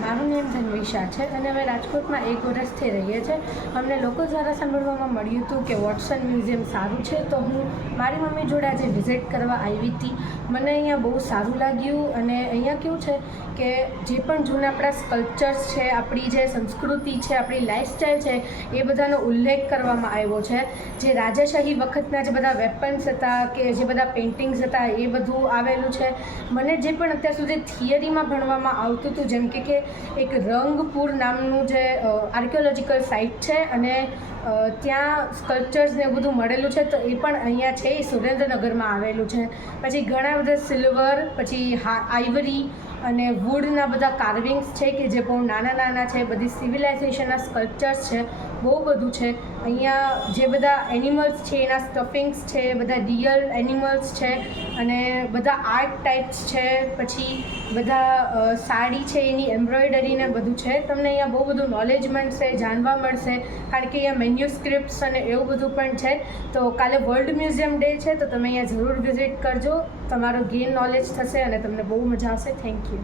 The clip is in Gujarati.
મારું નામ ધન્વિશા છે અને અમે રાજકોટમાં 1 વર્ષથી રહીએ છીએ. અમને લોકો દ્વારા સાંભળવામાં મળ્યું હતું કે વોટસન મ્યુઝિયમ સારું છે, તો હું મારી મમ્મી જોડે આજે વિઝિટ કરવા આવી હતી. મને અહીંયા બહુ સારું લાગ્યું અને અહીંયા કેવું છે કે જે પણ જૂના આપણા સ્કલ્પચર્સ છે, આપણી જે સંસ્કૃતિ છે, આપણી લાઈફસ્ટાઈલ છે, એ બધાનો ઉલ્લેખ કરવામાં આવ્યો છે. જે રાજાશાહી વખતના જે બધા વેપન્સ હતા કે જે બધા પેઇન્ટિંગ્સ હતા એ બધું આવેલું છે. મને જે પણ અત્યાર સુધી થિયરીમાં ભણવામાં આવતું હતું, જેમ કે એક રંગપુર નામનું જે આર્કિયોલોજીકલ સાઇટ છે અને ત્યાં સ્કલ્પચર્સ ને બધું મળેલું છે, તો એ પણ અહીંયા છે. એ સુરેન્દ્રનગરમાં આવેલું છે. પછી ઘણા બધા સિલ્વર, પછી આઈવરી અને વુડના બધા કાર્વિંગ્સ છે કે જે બહુ નાના નાના છે. બધી સિવિલાઇઝેશનના સ્કલ્પચર્સ છે, બહુ બધું છે. અહીંયા જે બધા એનિમલ્સ છે એના સ્ટફિંગ્સ છે, બધા રિયલ એનિમલ્સ છે અને બધા આર્ટ ટાઈપ્સ છે. પછી બધા સાડી છે એની એમ્બ્રોઇડરી ને બધું છે. તમને અહીંયા બહુ બધું નોલેજ મળશે, જાણવા મળશે, કારણ કે અહીંયા મેન્યુસ્ક્રિપ્ટ્સ અને એવું બધું પણ છે. તો કાલે વર્લ્ડ મ્યુઝિયમ ડે છે, તો તમે અહીંયા જરૂર વિઝિટ કરજો. તમારો ગેઇન નોલેજ થશે અને તમને બહુ મજા આવશે. Thank you.